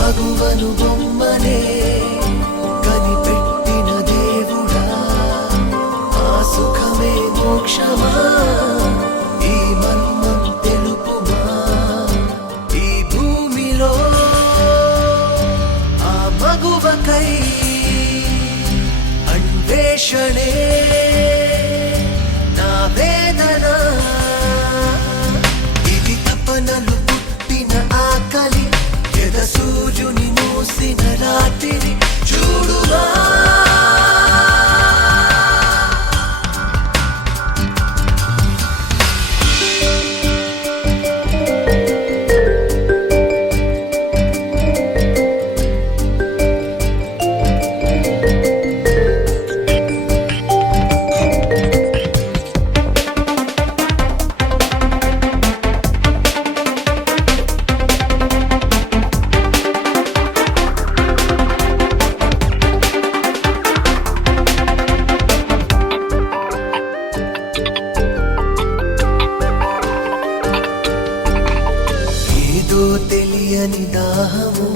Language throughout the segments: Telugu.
మగువను బొమ్మనే కనిపెట్టిన దేవుడా, ఆ సుఖమే మోక్షమా, ఈ మర్మం తెలుపుమా. ఈ భూమిలో ఆ మగువకై అన్వేషణే నా వేదన. ఇది తపనలు పుట్టిన ఆకలి, ఎద సూర్యుని మూసిన రాత్రి చూడుమా. ఏదో తెలియని దాహము,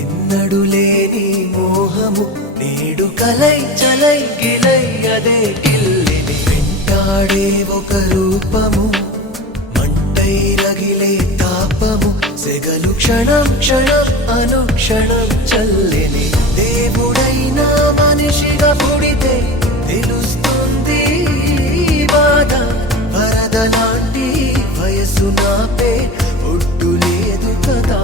ఎన్నడు లేని మోహము, నేడు కలై చలై గిలై అదే గిల్లిని వెంటాడే ఒక రూపము, మంటై రగిలే తాపము, సెగలు క్షణం క్షణం అనుక్షణం చల్లిని. దేవుడైనా మనిషిగా పుడితే తెలుస్తుంది బాధ, వరదలాంటి వయసు నాపే ఒడ్డు లేదు కదా.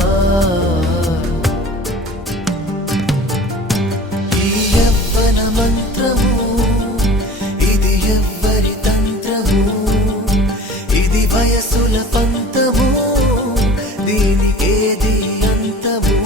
ఈ యవ్వన మంత్రము, ఇది ఎవ్వరి తంత్రము, ఇది వయసుల పంతము, దీనికేది అంతము.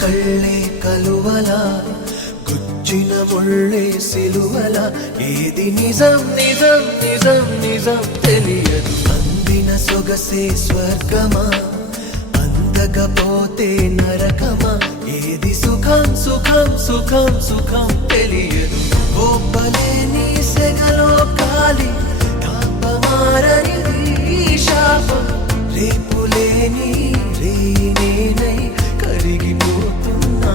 కళ్ళే కలువల, గుచ్చిన ముళ్ళే సిలువల, ఏది నిజం నిజం నిజం నిజం తెలియదు. అందిన సొగసే స్వర్గమా, అందకపోతే నరకమా, ఏది సుఖం సుఖం సుఖం సుఖం తెలియదు. గోపలేని సెగలో కాలి తాపమారని శాపం, రేపులేని రేనేనై కరిగిపోతున్నా.